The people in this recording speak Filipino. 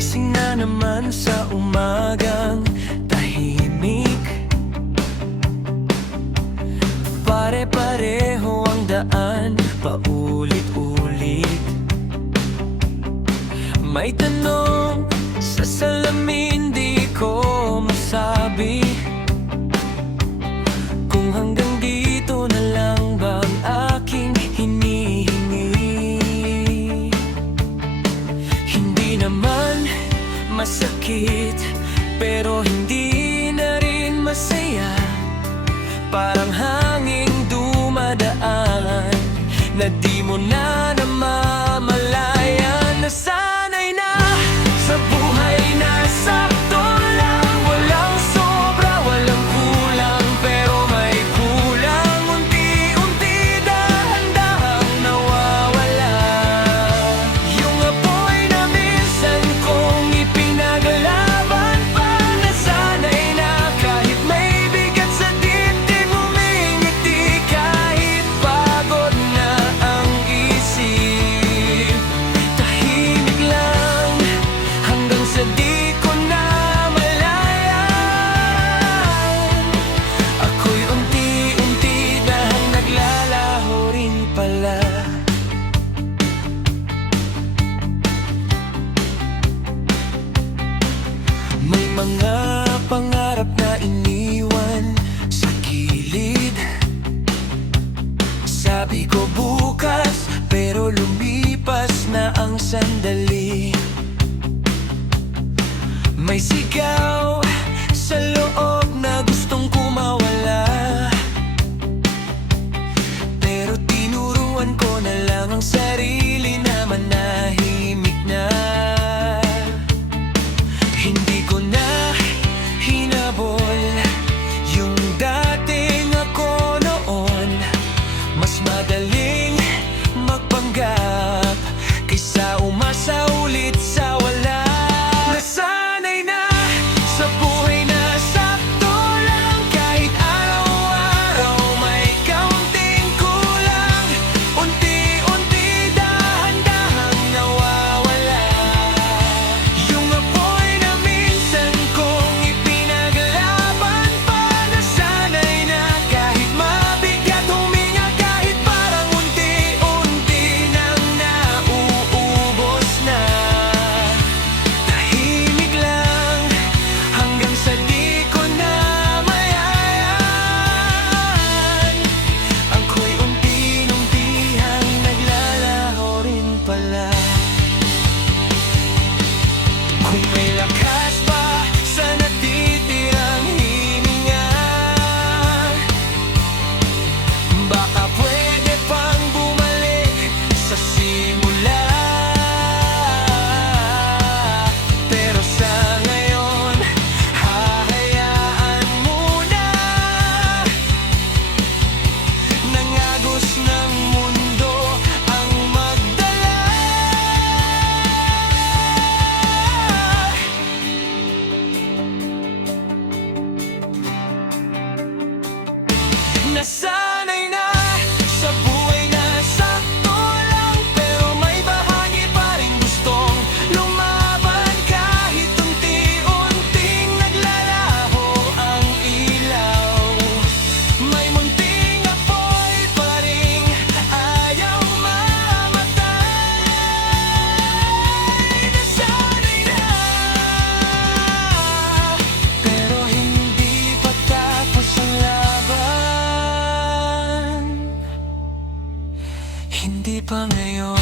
Gising na naman sa umagang tahimik. Pare-pareho ang daan, paulit-ulit. May tanong sa salamin, di ko masabi kung hanggang dito na lang bang aking hinihingi. Hindi naman masakit, pero hindi na rin masaya. Parang hanging dumadaan na di mo na namamalayan. Nasanay na sa buhay na sakto lang, walang sobra, walang kulang, pero may kulang. Unti-unti, dahan-dahang nawawala. Yung apoy na minsan kong ipinaglalaban pa, nasanay na kahit may bigat sa dibdib, humingiti kahit pagod na ang isip. Tahimik lang hanggang sa di ko na malayan. Ako'y unti-unti dahang naglalaho rin pala. May mga pangarap na iniwan sa gilid. Sabi ko bukas, pero lumipas na ang sandali. May sigaw sa loob na gustong kumawala, pero tinuruan ko na lang ang sarili na manahimik na. Hindi ko na hinabol yung dating ako noon. Mas madaling magpanggap kaysa umasa ulit sa wala. Nasanay na sa buhay na sakto lang, kahit araw-araw may kaunting kulang. Unti-unti, dahan-dahang nawawala. Yung apoy na minsan kong ipinaglaban pa, nasanay na kahit mabigat huminga, kahit parang unti-unti nang nauubos na. Tahimik lang hanggang sa di ko na mayayan. Ako'y unti-untihang naglalaho rin pala. Kung may lakas pa sa natitirang hininga, baka pwede pang bumalik sa simula. Pero sa ngayon, hahayaan muna ng agos ng mundo ang magdala. Nasanay na sa buhay na sakto lang, pero may bahagi pa rin gustong lumaban. Kahit unti-unting naglalaho ang ilaw, may munting apoy pa rin ayaw mamatay. Nasanay na, pero hindi pa tapos ang laban. Hindi pa ngayon.